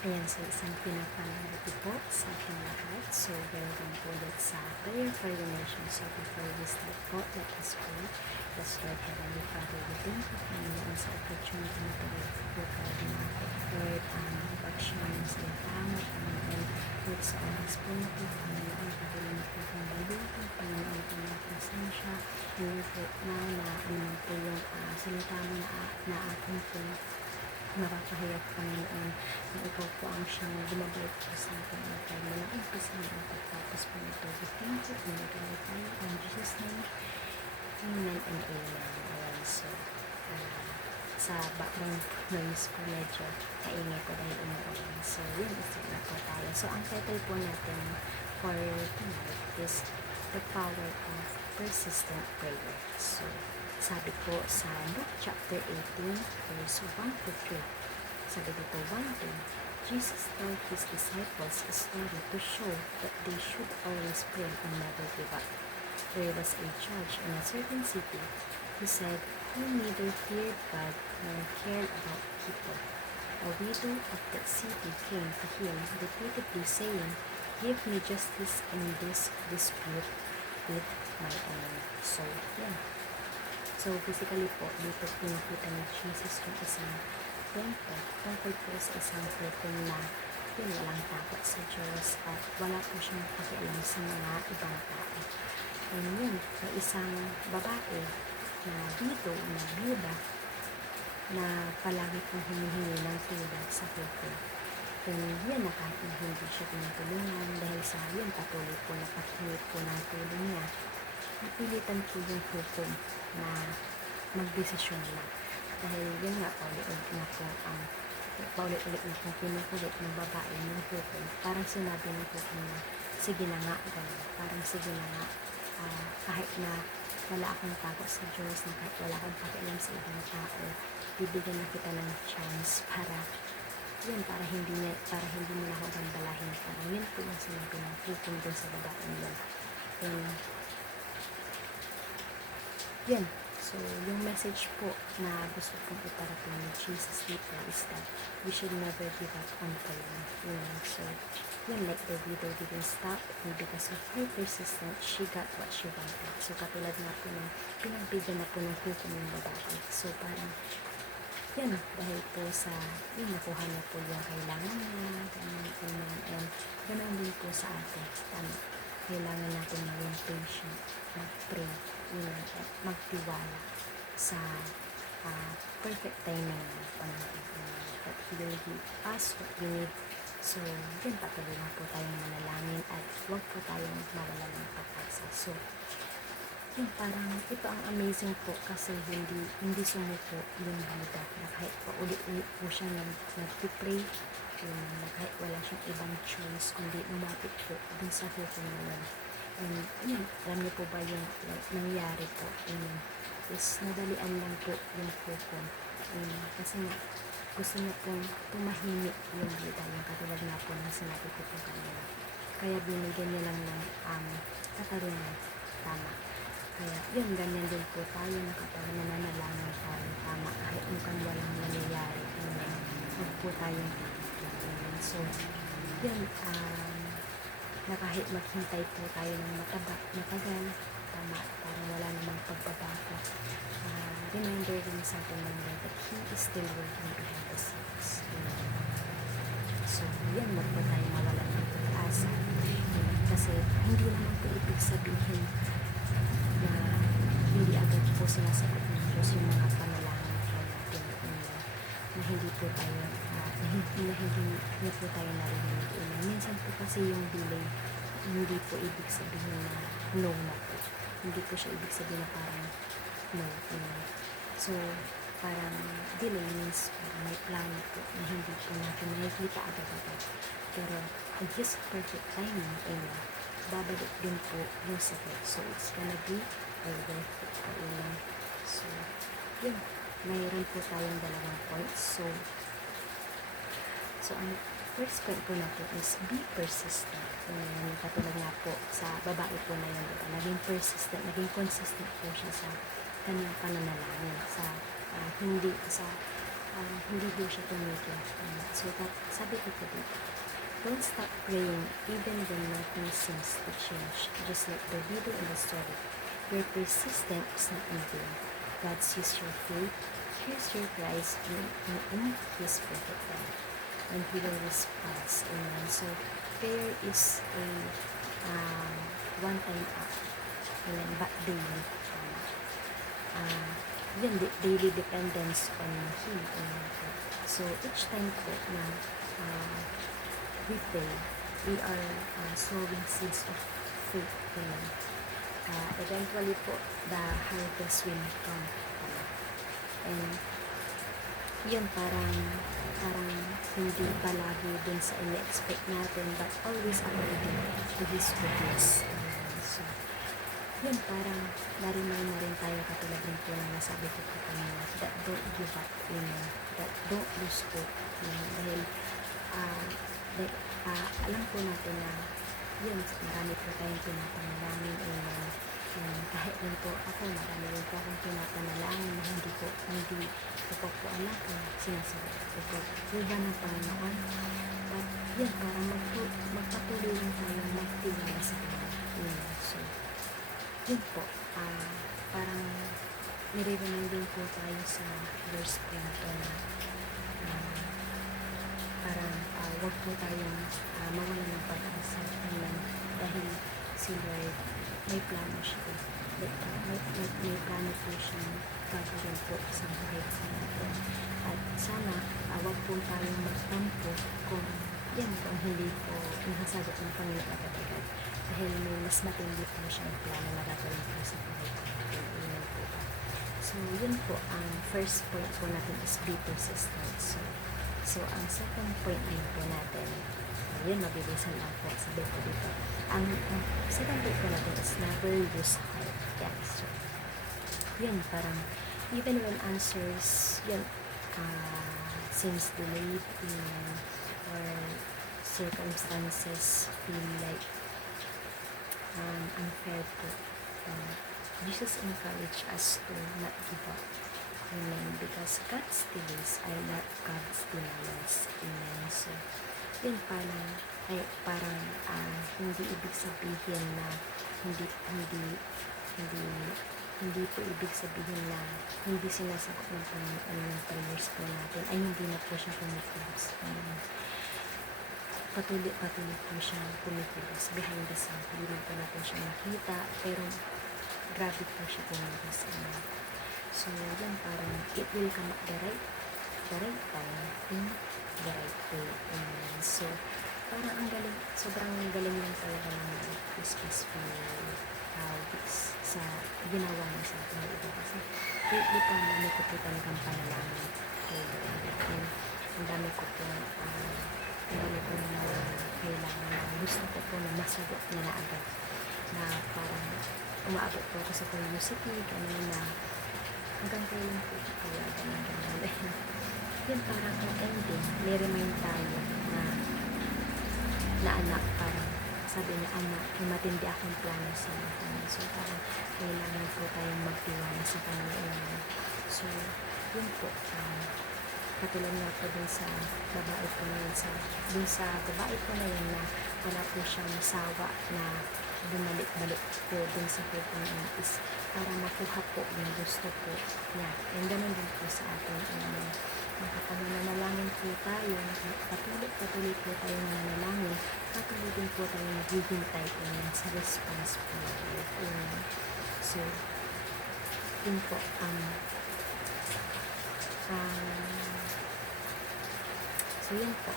Ayan, so isang pinapalagi po sa ating lahat. So, welcome po ulit sa Prayer for the Nation. So, before we start po, let us pray. Yes, Lord Heavenly Father, we thank you, Panginoon, sa opportunity na regarding Lord, pag-share ng salita mo, Panginoon. Lord, sa oras po na po, Panginoon, patuloy na po kong balutin, Panginoon, po ng presensya. Lord, po na ano po yung salita mo na aking po mapapahayag, Panginoon, na ikaw po ang siyang bumabalik po sa atin ang time mo na umpisa na ang pagtapos po nito. We thank you, pinagawin tayo in Jesus' name. Amen and amen. Ayan, so, sa background noise ko medyo kaingay ko dahil umuulan. So, yun, isip na po tayo. So, ang title po natin for tonight is The Power of Persistent Prayer. So, sabi po sa Luke chapter 18, verse 1 to 3. Sabi dito, one day, Jesus told his disciples a story to show that they should always pray and never give up. There was a judge in a certain city who said he neither feared God nor cared about people. A widow of that city came to him repeatedly saying, "Give me justice in this dispute with my enemy." So, yeah. So, basically po, dito pinakita ni Jesus yung isang kwento tungkol po sa isang person na yun, walang takot sa Diyos at wala po siyang pakialam sa mga ibang tao. And yun, may isang babae na dito, na biyuda, na palagi pong humihingi ng tulad sa hukom. And yun na kahit na hindi siya tinutulungan dahil sa yun, patuloy po na paghingi po ng tulong niya, napilitan po yung hukom na magdesisyon na. Dahil yun nga, paulit-ulit na po pinukulit ng babae ng hukom. Parang sinabi ng hukom na, sige na nga, gano'n. Parang sige na nga, kahit na wala akong takot sa Diyos, na kahit wala akong pakialam sa ibang tao, bibigyan na kita ng chance para yun, para hindi mo na ako gandalahin. Parang yun po yung sinabi ng hukom dun sa babae yun. And yan. So, yung message po na gusto pong iparating ni Jesus dito is that we should never give up on praying. So, yan, like the widow didn't stop, and because of her persistence, she got what she wanted. So, katulad nga po ng pinagbigyan na po ng hukom ng babae. So, parang, yan, dahil po sa, yun, nakuha na po yung kailangan niya, ganun, and ganun din po sa atin. Kailangan natin maging patient, mag-pray, at magtiwala sa perfect timing ng Panginoon. That He will give us what we need. So, yun, patuloy lang po tayong manalangin at huwag po tayong mawala ng pag-asa. So, yun, parang ito ang amazing po kasi hindi sumuko yung Buddha na kahit pa ulit-ulit po siya nag-pray, na kahit wala siyang ibang choice kundi lumapit po dun sa hukom na yun. And yun, alam niyo po ba yung nangyari po is nadalian lang po yung hukom. Kasi nga gusto niya pong tumahimik yung Buddha, yung katulad nga po ng sinabi ko po kanina. Kaya binigyan niya lang ng katarungan, tama. Kaya yun, ganyan din po tayo na kapag nananalangin tayo, tama, kahit mukhang walang nangyayari, huwag po tayong so, yun, na kahit maghintay po tayo ng matagal, tama, parang wala namang pagbabago. Reminder din sa atin ng Lord that He is still working behind the scenes. So, yan, huwag po tayo mawala ng pag-asa. Kasi hindi naman po ibig sabihin na hindi agad po sinasagot ng Diyos yung mga panalangin po natin, na hindi po tayo hindi po tayo narinig. Minsan po kasi yung delay, hindi po ibig sabihin na no na po. Hindi po siya ibig sabihin na parang no. So, parang delay means parang may plano po na hindi po natin nakikita agad-agad. Pero, in His perfect timing, babalik din po yung sagot. So, it's gonna be worth it po. So, yun. Mayroon po tayong dalawang points. So, ang first point po natin is be persistent. Katulad nga po sa babae po na yun, diba? Naging persistent, naging consistent po siya sa kanyang pananalangin, sa hindi po siya tumigil. So, sabi ko po dito, don't stop praying even when nothing seems to change. Just like the widow in the story, your persistence is not in vain. God sees your faith, hears your cries in His perfect time, and He will respond. Amen. So, prayer is a one-time act. Amen. But daily. Yun, daily dependence on Him. Amen. So, each time po na we pray, we are sowing seeds of faith. Amen. Eventually po, the harvest will come. And yun, parang hindi palagi dun sa in-expect natin, but always according to His goodness. So, yun, parang na-remind na rin tayo katulad din po na nasabi ko po kanina, that don't give up, that don't lose hope. Dahil, alam po natin na yun, marami po tayong pinapanalangin, and kahit rin po ako, marami rin po akong pinapanalangin na hindi ko po alam kung sinasabi ko po ba ng Panginoon. But yun, parang magpatuloy lang tayong magtiwala sa Kanya. So, yun po, parang nire-remind din po tayo sa verse 20 na parang wag po tayong mawala ng pag-asa. Dahil si Lord, may plano siya. May plano po siyang gagawin po sa buhay natin. At sana, wag po tayong magtampo kung hindi po nasagot ng Panginoon agad-agad. Dahil may mas matindi po siyang plano na gagawin po sa buhay natin. Amen po ba? So, yun po, ang first point po natin is be persistent. So ang second point din po natin, yun, mabilisan lang po, sabi ko dito. Ang second point po natin is never lose heart. Yeah, so, yun, parang, even when answers, yun, seems delayed, or circumstances feel like unfair po. Jesus encouraged us to not give up. Amen. Because God's delays are not God's denials. Amen. So, yun parang hindi ibig sabihin na hindi po ibig sabihin na hindi sinasagot ng Panginoon yung prayers po natin ay hindi na po siya kumikilos. Patuloy po siya kumikilos behind the scene. Hindi po natin siya makita, pero grabe po siya kumikilos. So, yan, parang it will come at the right time in the right way. So, parang ang galing, sobrang galing lang talaga ng Christmas weeks sa ginawa niya sa ating iba. Kasi, lately po, ang dami ko po talagang panalangin kay Lord. And ang dami ko po na kailangan na gusto ko po na masagot niya na agad. Na parang umaabot po ako sa curiosity, gano'n na hanggang kailan po kaya ganun. Yun, parang ang ending, may remind tayo na anak, parang sabi niya, anak, may matindi akong plano sa kanya. So, parang kailangan po tayong magtiwala sa kanya. So, yun po, katulad nga po dun sa babae po na yun, dun sa babae po na yun na wala po siyang sawa na bumalik-balik po dun sa po is para makuha po yung gusto po niya. And ganun din po sa atin. Kapag nanalangin po tayo, patuloy po tayo nanalangin, patuloy din po tayo naghihintay po sa response po natin. So, yun po, so yun po,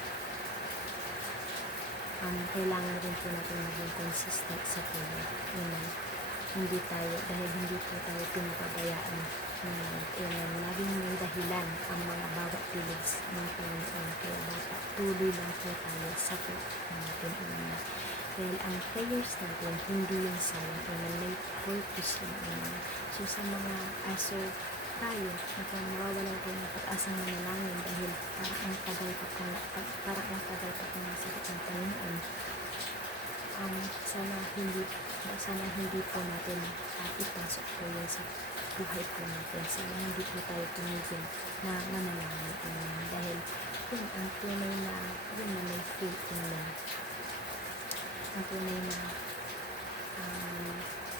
kailangan rin po natin maging consistent sa prayer. Hindi tayo, dahil hindi po tayo pinapabayaan. Laging may dahilan ang mga bawat pilis ng Panginoon. Kaya dapat tuloy lang po tayo sa prayer natin. Dahil ang prayers natin, hindi yung sayang. May purpose lang. So sa mga tayo, nawawalan tayo ng pag-asang manalangin dahil parang ang tagal pa kung nasagot ng Panginoon. Sana hindi po natin ipasok po yun sa buhay po natin. Sana hindi po tayo tumigil na manalangin. Amen. Dahil yun, ang tunay na, yun na may faith in me. Ang tunay na,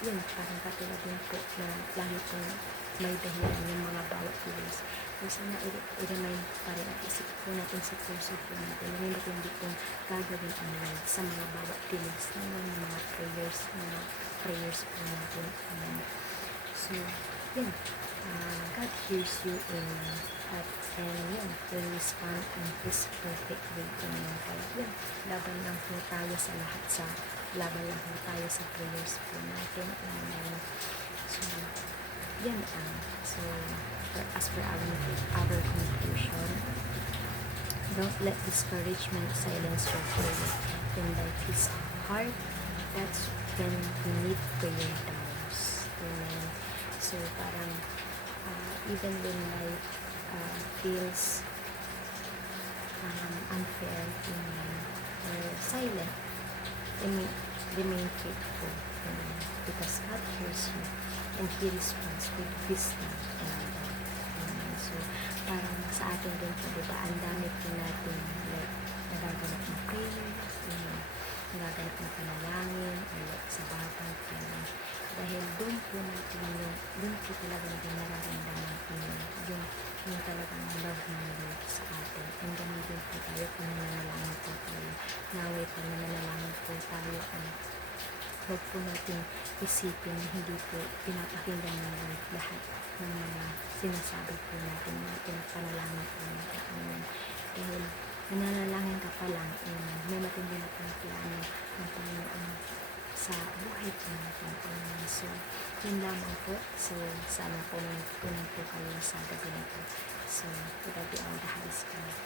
yun, parang katulad din po na lagi pong may dahilan yung mga bawat delays. So, sana i-remind pa rin at isip po natin sa puso po natin yung hindi pong gagawin ang Lord sa mga bawat delays na yung mga prayers po natin. So, yun, God hears you in at and yun, will respond in His perfect way. Kaya yun, laban lang po tayo sa lahat laban lang po tayo sa prayers po natin. So, yan so as per our conclusion, don't let discouragement silence your prayer. When life is hard, that's when we need prayer the most. Amen. So parang even when life feels unfair, or silent, remain faithful, because God hears you and He responds with wisdom and love. So, parang sa atin din po, diba, ang dami po natin like, nagaganap ng prayer, nagaganap ng panalangin, or like, sa batang prayer. Dahil doon po talaga natin nararamdaman yung talagang love ng Lord sa atin. And ganun din po tayo kung nananalangin po tayo. Naway pag nananalangin po tayo, huwag po natin isipin na hindi po pinapakinggan ng Lord lahat ng mga sinasabi po natin panalangin po natin. Dahil nananalangin ka pa lang, may matindi na pong plano ng Panginoon sa buhay po natin. So, yun lamang po. So, sana po po kayo sa gabi na po. So, to God be all the highest praise.